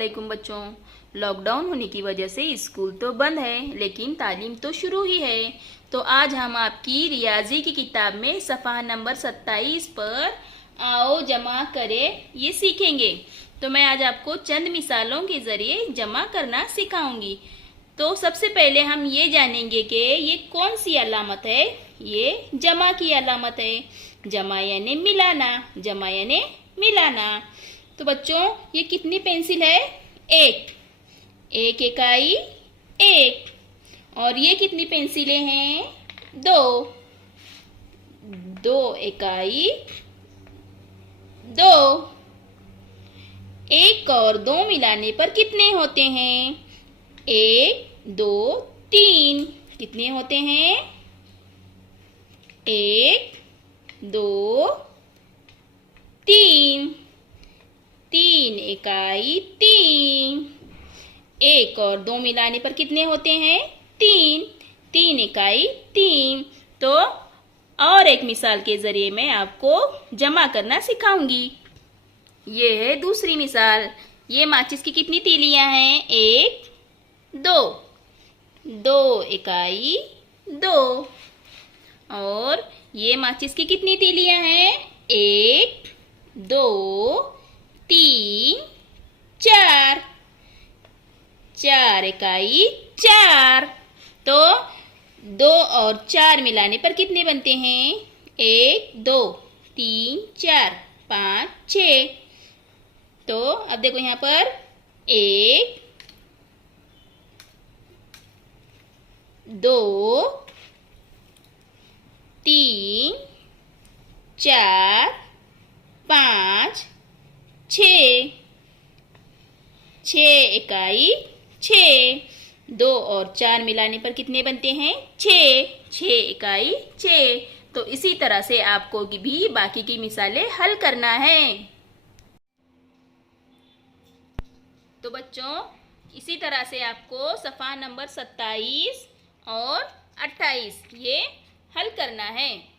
अस्सलामुअलैकुम बच्चों। लॉकडाउन होने की वजह से स्कूल तो बंद है, लेकिन तालीम तो शुरू ही है। तो आज हम आपकी रियाजी की किताब में सफ़ा नंबर 27 पर आओ जमा करें ये सीखेंगे। तो मैं आज आपको चंद मिसालों के ज़रिए जमा करना सिखाऊंगी। तो सबसे पहले हम ये जानेंगे कि ये कौन सी अलामत है। ये जमा की अलामत है। जमा यानी मिलाना, जमा यानी मिलाना। तो बच्चों ये कितनी पेंसिल है? एक। एक इकाई एक। और ये कितनी पेंसिलें हैं? दो। दो इकाई दो। एक और दो मिलाने पर कितने होते हैं? एक, दो, तीन। कितने होते हैं? एक, दो, तीन। तीन इकाई तीन। एक और दो मिलाने पर कितने होते हैं? तीन। तीन इकाई तीन। तो और एक मिसाल के जरिए मैं आपको जमा करना सिखाऊंगी। ये है दूसरी मिसाल। ये माचिस की कितनी तीलियां हैं? एक, दो। दो इकाई दो। और ये माचिस की कितनी तीलियां हैं? एक, दो, तीन, चार। चार इकाई चार। तो दो और चार मिलाने पर कितने बनते हैं? एक, दो, तीन, चार, पाँच, छ। तो अब देखो यहाँ पर एक, दो, तीन, चार, पाँच, छ। छ इकाई छ। दो और चार मिलाने पर कितने बनते हैं? छ। छ इकाई छ। तो इसी तरह से आपको भी बाकी की मिसालें हल करना है। तो बच्चों इसी तरह से आपको सफ़ा नंबर 27 और 28 ये हल करना है।